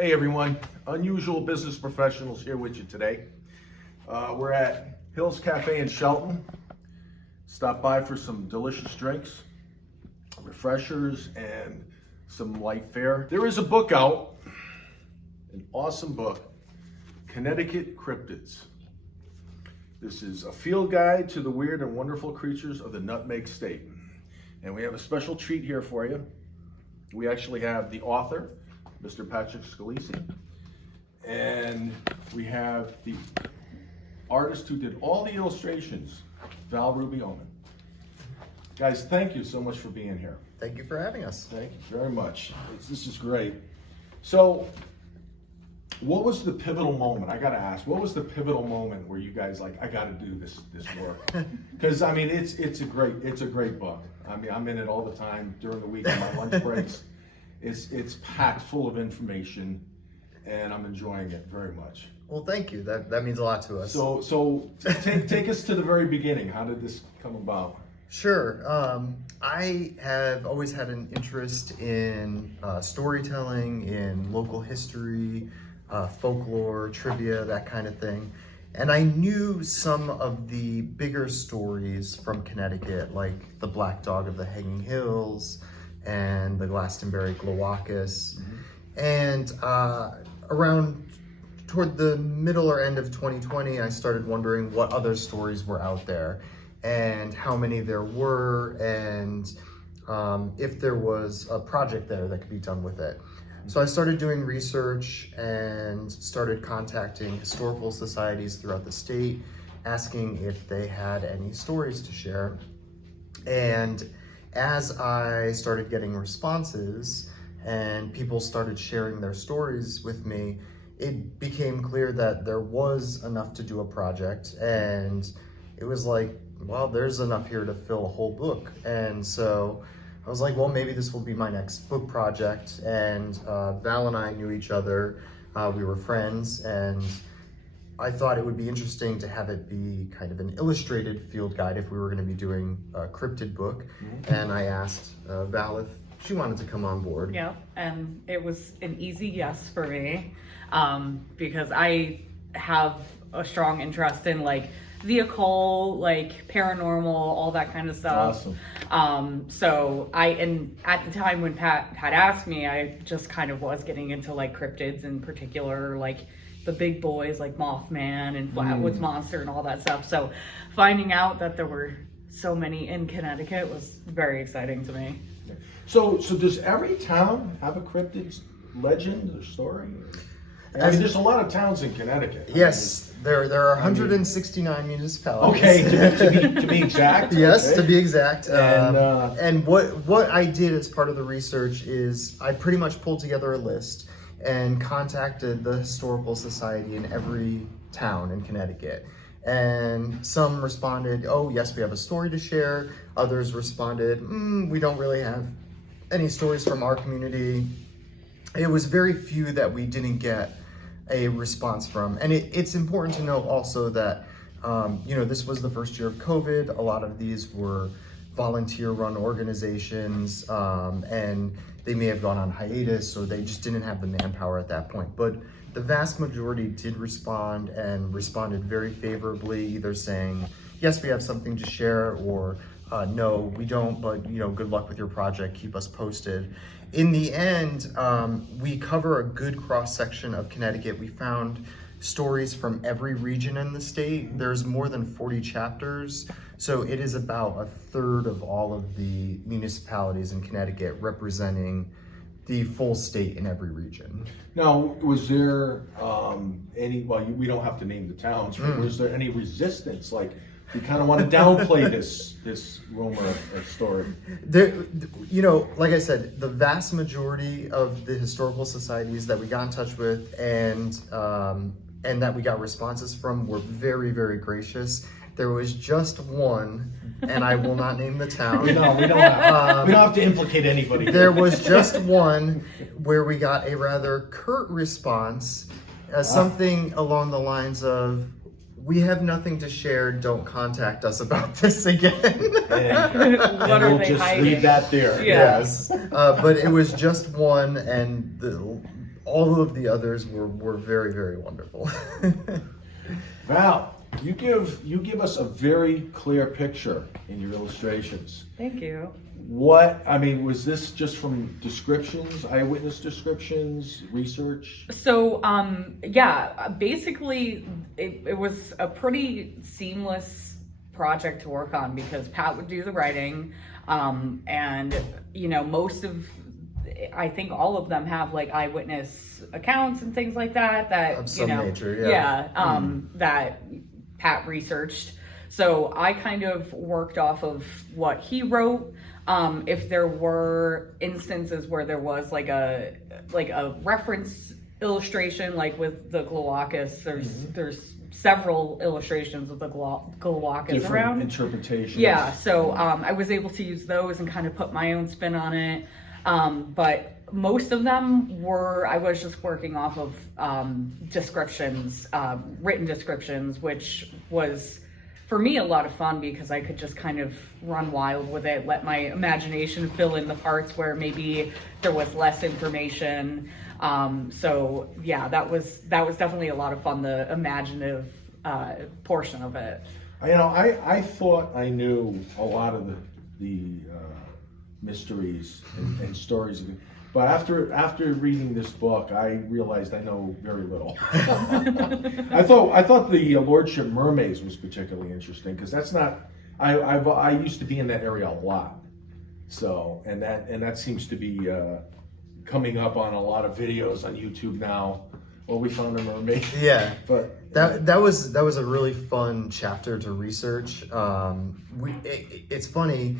Hey everyone, Unusual Business Professionals here with you today. We're at Hills Cafe in Shelton. Stop by for some delicious drinks, refreshers, and some light fare. There is a book out, an awesome book, Connecticut Cryptids. This is a field guide to the weird and wonderful creatures of the Nutmeg State. And we have a special treat here for you. We actually have the author, Mr. Patrick Scalisi, and we have the artist who did all the illustrations, Valerie, Omen. Guys, thank you so much for being here. Thank you for having us. Thank you very much. This is great. So, what was the pivotal moment? I gotta ask, what was the pivotal moment where you guys like, I gotta do this work? Because I mean, it's a great book. I mean, I'm in it all the time during the week on my lunch breaks. It's packed full of information, and I'm enjoying it very much. Well, thank you. That means a lot to us. So take us to the very beginning. How did this come about? Sure. I have always had an interest in storytelling, in local history, folklore, trivia, that kind of thing. And I knew some of the bigger stories from Connecticut, like the Black Dog of the Hanging Hills and the Glastonbury Glowacus. And around toward the middle or end of 2020, I started wondering what other stories were out there and how many there were, and if there was a project there that could be done with it. So I started doing research and started contacting historical societies throughout the state, asking if they had any stories to share. And as I started getting responses and people started sharing their stories with me, it became clear that there was enough to do a project. And it was like, well, there's enough here to fill a whole book. And so I was like, well, maybe this will be my next book project. And Val and I knew each other. We were friends, and I thought it would be interesting to have it be kind of an illustrated field guide if we were going to be doing a cryptid book. And I asked Val if she wanted to come on board. Yeah, and it was an easy yes for me, because I have a strong interest in like the occult, like paranormal, all that kind of stuff. Awesome. So and at the time when Pat had asked me, I just kind of was getting into like cryptids in particular, like the big boys like Mothman and Flatwoods Monster and all that stuff. So finding out that there were so many in Connecticut was very exciting to me. So does every town have a cryptid legend or story? I mean, there's a lot of towns in Connecticut. Yes, there are 169 municipalities. Okay, to be exact. Yes, okay. to be exact. And what I did as part of the research is I pretty much pulled together a list and contacted the historical society in every town in Connecticut. And some responded, oh yes, we have a story to share. Others responded, we don't really have any stories from our community. It was very few that we didn't get a response from. And it's important to note also that, this was the first year of COVID. A lot of these were volunteer-run organizations, and they may have gone on hiatus, or they just didn't have the manpower at that point. But the vast majority did respond, and responded very favorably, either saying, yes, we have something to share, or no, we don't, but good luck with your project, keep us posted. In the end, we cover a good cross-section of Connecticut. We found stories from every region in the state. There's more than 40 chapters, so it is about a third of all of the municipalities in Connecticut, representing the full state in every region. now, was there any? Well, we don't have to name the towns. But was there any resistance? Like, you kind of want to downplay this rumor or story? There, like I said, the vast majority of the historical societies that we got in touch with and that we got responses from were very, very gracious. There was just one, and I will not name the town. We don't have to implicate anybody. There was just one where we got a rather curt response, something along the lines of, we have nothing to share, don't contact us about this again. And we'll just leave that there. Yeah. Yes, but it was just one, and all of the others were very, very wonderful. Val, you give us a very clear picture in your illustrations. Thank you. Was this just from descriptions, eyewitness descriptions, research? So, yeah, basically it was a pretty seamless project to work on because Pat would do the writing, and, I think all of them have like eyewitness accounts and things like that Of some nature, yeah. That Pat researched. So I kind of worked off of what he wrote. If there were instances where there was like a reference illustration, like with the Glowacus, there's several illustrations with the Glowacus Different around. interpretations. Yeah, so I was able to use those and kind of put my own spin on it. But most of them I was just working off of descriptions, written descriptions, which was, for me, a lot of fun because I could just kind of run wild with it, let my imagination fill in the parts where maybe there was less information. So yeah, that was definitely a lot of fun, the imaginative portion of it. I thought I knew a lot of the mysteries and stories, but after reading this book, I realized I know very little. I thought the Lordship Mermaids was particularly interesting because that's not. I used to be in that area a lot, so and that seems to be coming up on a lot of videos on YouTube now. Well, we found a mermaid. Yeah, but that was a really fun chapter to research. It's funny.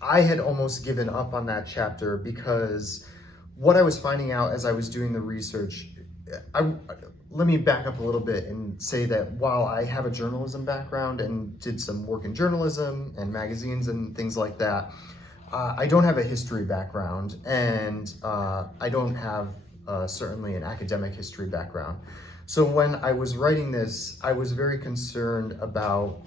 I had almost given up on that chapter because what I was finding out as I was doing the research, let me back up a little bit and say that while I have a journalism background and did some work in journalism and magazines and things like that, I don't have a history background, and I don't have certainly an academic history background. So when I was writing this, I was very concerned about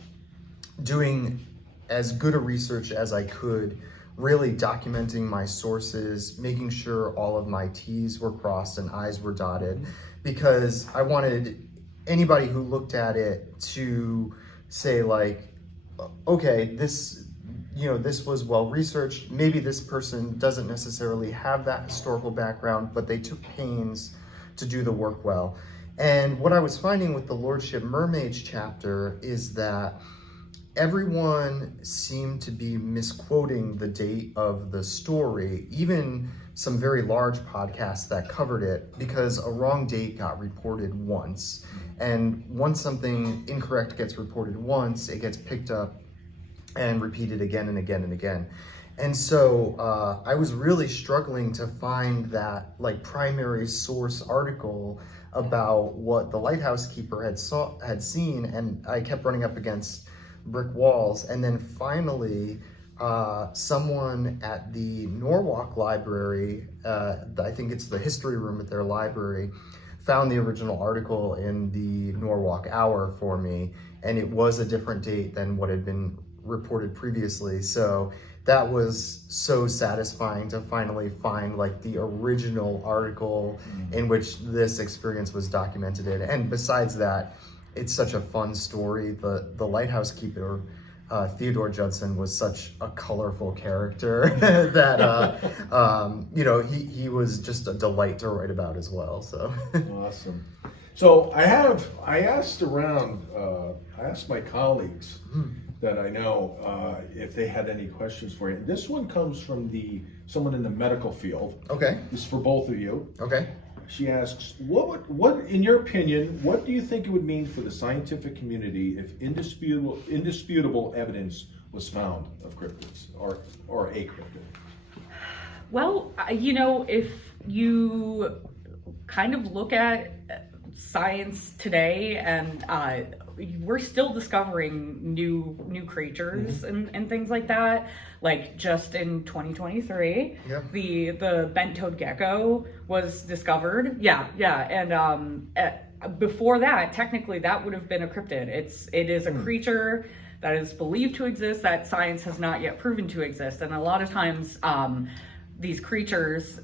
doing as good a research as I could, really documenting my sources, making sure all of my T's were crossed and I's were dotted, because I wanted anybody who looked at it to say like, okay, this was well researched. Maybe this person doesn't necessarily have that historical background, but they took pains to do the work well. And what I was finding with the Lordship Mermaids chapter is that everyone seemed to be misquoting the date of the story, even some very large podcasts that covered it, because a wrong date got reported once. And once something incorrect gets reported once, it gets picked up and repeated again and again and again. And so I was really struggling to find that like primary source article about what the lighthouse keeper had seen, and I kept running up against brick walls. And then finally, someone at the Norwalk Library, I think it's the history room at their library, found the original article in the Norwalk Hour for me, and it was a different date than what had been reported previously. So that was so satisfying to finally find like the original article in which this experience was documented in. And besides that, it's such a fun story. The lighthouse keeper, Theodore Judson, was such a colorful character that he was just a delight to write about as well. So awesome. So I asked around. I asked my colleagues that I know if they had any questions for you. This one comes from someone in the medical field. Okay. This is for both of you. Okay. She asks, what, in your opinion, what do you think it would mean for the scientific community if indisputable evidence was found of cryptids or a cryptid? Well, if you kind of look at science today, and we're still discovering new creatures and things like that. Like just in 2023, the bent-toed gecko was discovered. Yeah, and before that, technically that would have been a cryptid. It is a creature that is believed to exist that science has not yet proven to exist, and a lot of times these creatures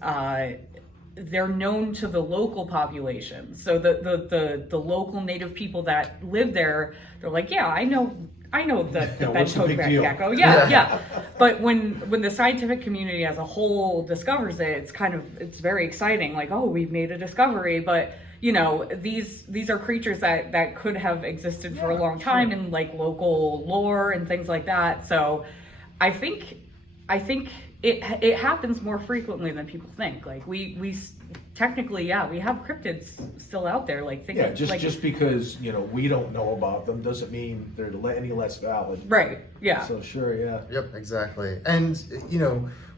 they're known to the local population. So the local native people that live there, they're like, yeah, I know the Yeah, what's the bent-toed big deal? gecko. Yeah. But when the scientific community as a whole discovers it, it's very exciting. Like, oh, we've made a discovery. But you know, these are creatures that could have existed for a long time in like local lore and things like that. So I think it happens more frequently than people think. Like we technically, we have cryptids still out there. Like Just because we don't know about them doesn't mean they're any less valid. Right. Yeah. So sure, yeah. Yep, exactly. And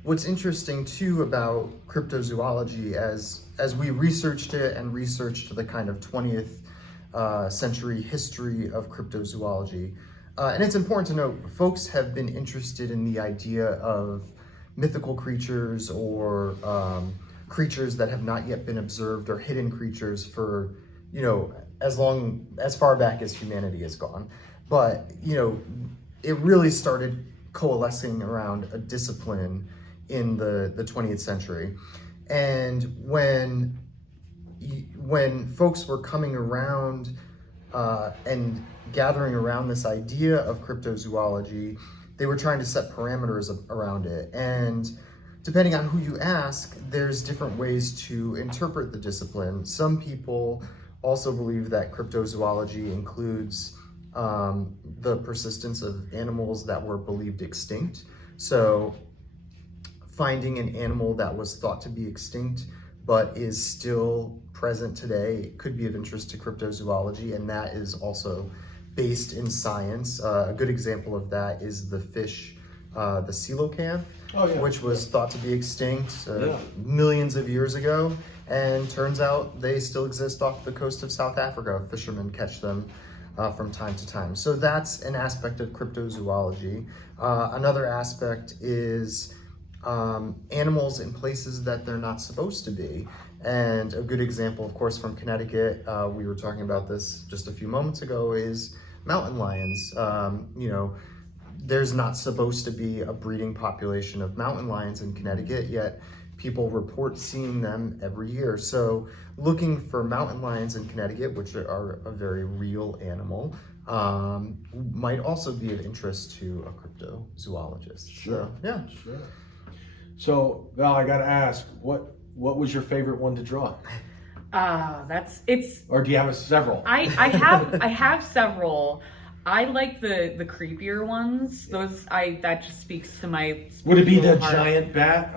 what's interesting too about cryptozoology, as we researched it and researched the kind of 20th century history of cryptozoology, and it's important to note, folks have been interested in the idea of mythical creatures or creatures that have not yet been observed, or hidden creatures for as far back as humanity has gone. But it really started coalescing around a discipline in the 20th century. And when folks were coming around and gathering around this idea of cryptozoology, they were trying to set parameters around it. And depending on who you ask, there's different ways to interpret the discipline. Some people also believe that cryptozoology includes the persistence of animals that were believed extinct. So finding an animal that was thought to be extinct but is still present today could be of interest to cryptozoology, and that is also based in science. A good example of that is the fish, the coelacanth, which was thought to be extinct millions of years ago, and turns out they still exist off the coast of South Africa. Fishermen catch them from time to time. So that's an aspect of cryptozoology. Another aspect is animals in places that they're not supposed to be. And a good example, of course, from Connecticut, we were talking about this just a few moments ago, is mountain lions. There's not supposed to be a breeding population of mountain lions in Connecticut, yet people report seeing them every year. So looking for mountain lions in Connecticut, which are a very real animal, might also be of interest to a cryptozoologist. Sure. So, Sure. So, Val, I gotta ask, what was your favorite one to draw? Or do you have several? I have several. I like the creepier ones. That just speaks to my. Would it be the heart. giant bat?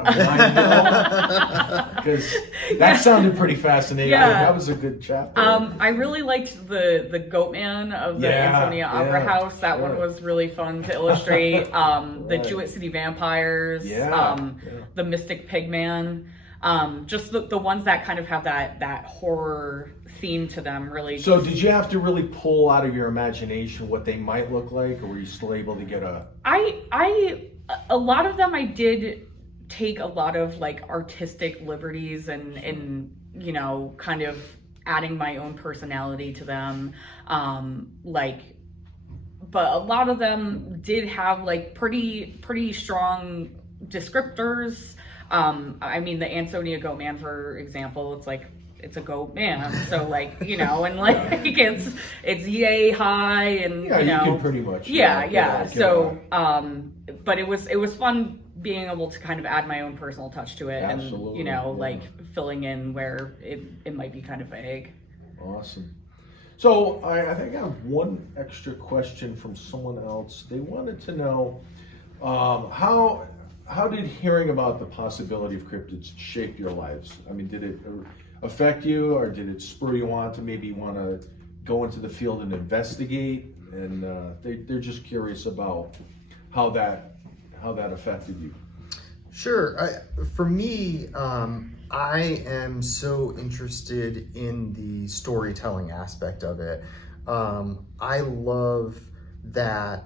Because that sounded pretty fascinating. Yeah. That was a good chapter. I really liked the Goat Man of the Ansonia Opera House. That one was really fun to illustrate. The Jewett City Vampires. The Mystic Pigman. Just the ones that kind of have that horror theme to them, really. So did you have to really pull out of your imagination what they might look like, or were you still able to get a... A lot of them I did take a lot of like artistic liberties and kind of adding my own personality to them. But a lot of them did have like pretty strong descriptors. I mean, the Ansonia Goat Man, for example, it's a goat man. So and it's yay high and, you can pretty much. So, but it was fun being able to kind of add my own personal touch to it. Absolutely. And, filling in where it might be kind of vague. Awesome. So I think I have one extra question from someone else. They wanted to know, how did hearing about the possibility of cryptids shape your lives? I mean, did it affect you, or did it spur you on to maybe want to go into the field and investigate? And they're just curious about how that affected you. Sure. For me, I am so interested in the storytelling aspect of it. I love that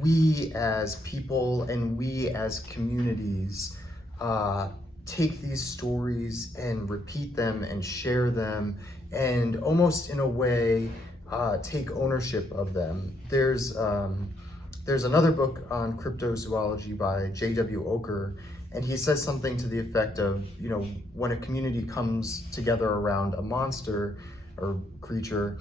we as people and we as communities take these stories and repeat them and share them, and almost in a way take ownership of them. There's another book on cryptozoology by J.W. Oker, And he says something to the effect of, you know, when a community comes together around a monster or creature,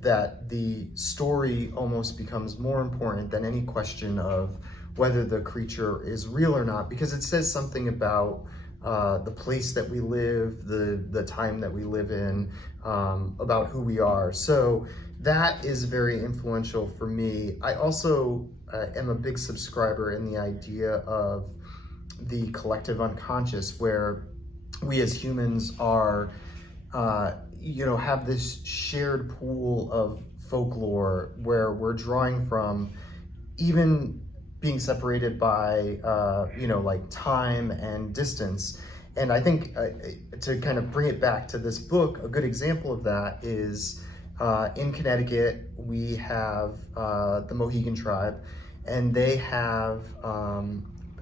that the story almost becomes more important than any question of whether the creature is real or not, because it says something about the place that we live, the time that we live in, about who we are. So that is very influential for me. I also am a big subscriber in the idea of the collective unconscious, where we as humans are, you know, have this shared pool of folklore where we're drawing from, even being separated by, you know, like time and distance. And I think to kind of bring it back to this book, a good example of that is in Connecticut, we have the Mohegan tribe, and they have,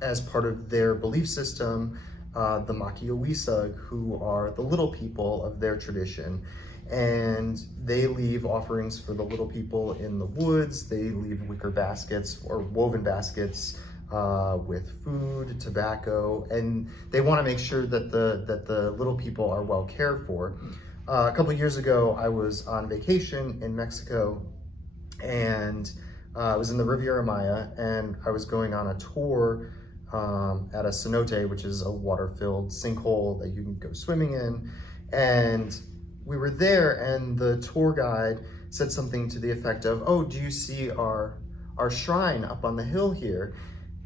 as part of their belief system, the Makiawisug, who are the little people of their tradition. And they leave offerings for the little people in the woods. They leave wicker baskets or woven baskets with food, tobacco, and they want to make sure that the little people are well cared for. A couple years ago, I was on vacation in Mexico, and I was in the Riviera Maya, and I was going on a tour at a cenote, which is a water-filled sinkhole that you can go swimming in. And we were there, and the tour guide said something to the effect of, "Oh, do you see our shrine up on the hill here?"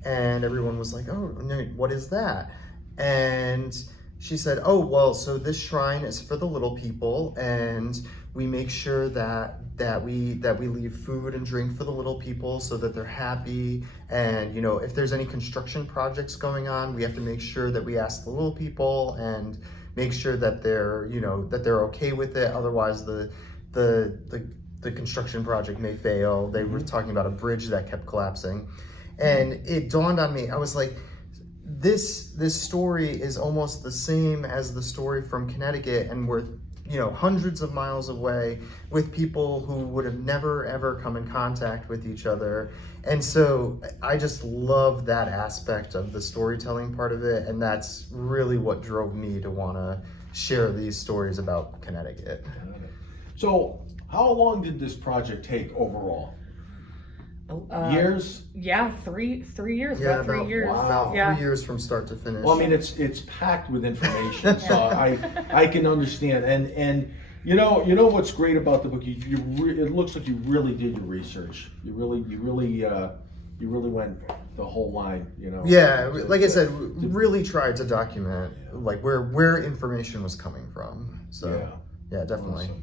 And everyone was like, "Oh, no, what is that?" And she said, "Oh, well, so this shrine is for the little people, and we make sure that we leave food and drink for the little people so that they're happy. And, you know, if there's any construction projects going on, we have to make sure that we ask the little people and make sure that they're, you know, that they're okay with it. Otherwise, the construction project may fail." They were talking about a bridge that kept collapsing, and it dawned on me. I was like, this story is almost the same as the story from Connecticut, and we're, you know, hundreds of miles away with people who would have never ever come in contact with each other. And so I just love that aspect of the storytelling part of it, and that's really what drove me to want to share these stories about Connecticut. So how long did this project take overall? Years? Yeah, 3 years. Yeah, about 3 years. wow. About Yeah. 3 years from start to finish. Well, I mean, it's packed with information, so I can understand. And you know what's great about the book? It looks like you really did your research. You really went the whole line. You know. Yeah, like I said, really tried to document like where information was coming from. So yeah, definitely. Awesome.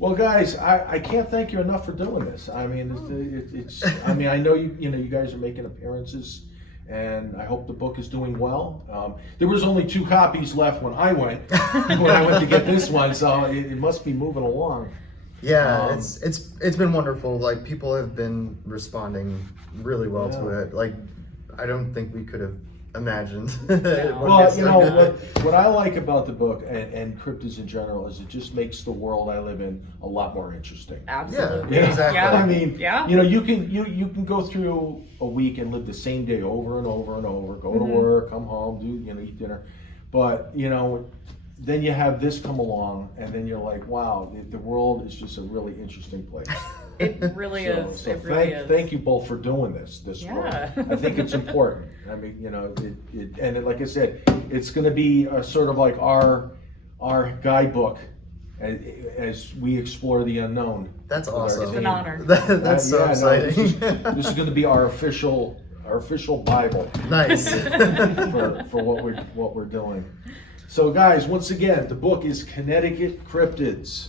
Well, guys, I can't thank you enough for doing this. I mean, it's I mean, I know you guys are making appearances, and I hope the book is doing well. There was only 2 copies left when I went to get this one, so it must be moving along. Yeah, it's been wonderful. Like, people have been responding really well to it. Like, I don't think we could have imagined. Well, you know what I like about the book and cryptids in general is it just makes the world I live in a lot more interesting. Absolutely. Yeah, exactly. Yeah. I mean, Yeah. you know, you can go through a week and live the same day over and over and over. Go to work, come home, eat dinner, but you know, then you have this come along, and then you're like, wow, the world is just a really interesting place. It really is. So It really is. thank you both for doing this work. I think it's important. I mean, you know, like I said, it's going to be a sort of like our guidebook as we explore the unknown. That's awesome. It's an honor. That's so exciting. This is going to be our official Bible. Nice. for what we're doing. So, guys, once again, the book is Connecticut Cryptids.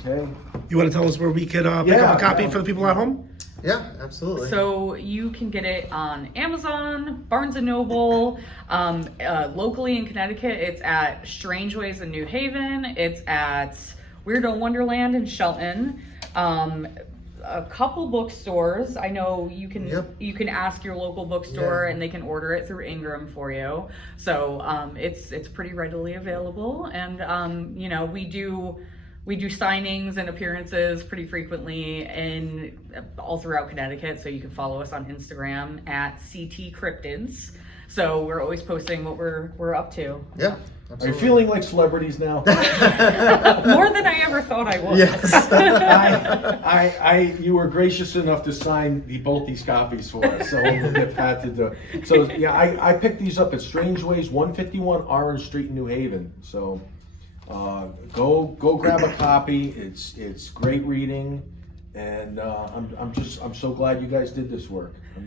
Okay. You want to tell us where we could pick up a copy for the people at home? Yeah, absolutely. So you can get it on Amazon, Barnes & Noble, locally in Connecticut, it's at Strange Ways in New Haven, it's at Weirdo Wonderland in Shelton, a couple bookstores. I know you can ask your local bookstore and they can order it through Ingram for you. So it's pretty readily available, and you know, we do signings and appearances pretty frequently all throughout Connecticut. So you can follow us on Instagram at CT Cryptids. So we're always posting what we're up to. Yeah. Are you Absolutely. feeling like celebrities now? More than I ever thought I would. Yes. You were gracious enough to sign both these copies for us, so we'll get Pat to do it. So yeah, I picked these up at Strange Ways, 151 Orange Street in New Haven. So go grab a copy. It's great reading, and I'm so glad you guys did this work. I'm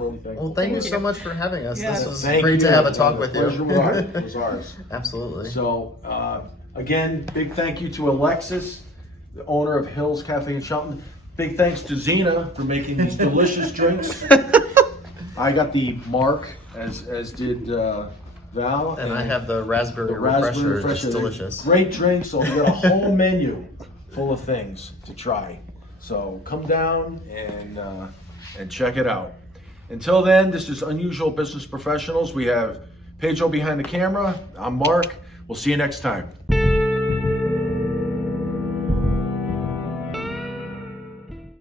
really thankful. Well, thank you Thank so you. much for having us. Yeah. This was Thank great you. to have a talk with you. Pleasure was ours. Absolutely. So, again, big thank you to Alexis, the owner of Hills Cafe in Shelton. Big thanks to Zena for making these delicious drinks. I got the mark, as did Val. And I have the raspberry the raspberry refresher. refresher. It's delicious. Great drinks. So we got a whole menu full of things to try. So come down and check it out. Until then, this is Unusual Business Professionals. We have Pedro behind the camera. I'm Mark. We'll see you next time.